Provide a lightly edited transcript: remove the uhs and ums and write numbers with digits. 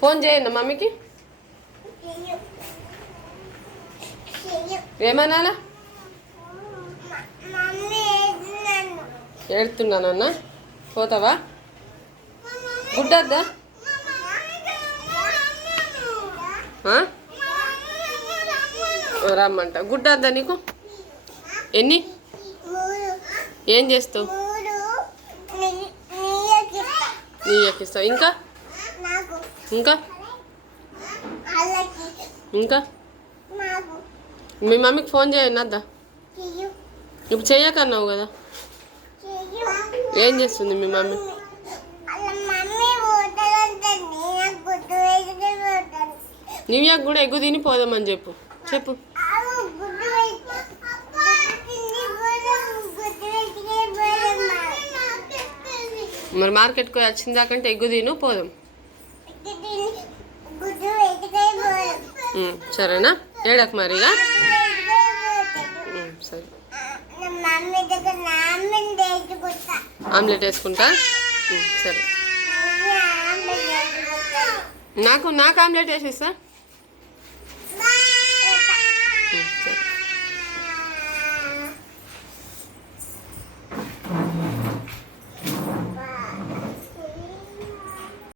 Phone చేయండి మమ్మీకి. ఏమనాలా? ఏడుతున్నానన్నా. పోతావా? గుడ్డద్దా? రమ్మంట. గుడ్డద్దా నీకు? ఎన్ని? ఏం చేస్తావు? నీయకిస్తావు. ఇంకా ఇంకా ఇంకా మీ మమ్మీకి ఫోన్ చేయండి అద్దా. ఇప్పుడు చెయ్యకన్నావు కదా. ఏం చేస్తుంది మీ మమ్మీ? నీవ్యాకు కూడా ఎగ్గు తిని పోదామని చెప్పు. చెప్పు. మరి మార్కెట్కి వచ్చిందాకంటే ఎగ్గు తిను పోదాం. సరేనా? ఏడకు మరిగా. సరే, ఆమ్లెట్ వేసుకుంటా. సరే, నాకు ఆమ్లెట్ వేసిస్తా.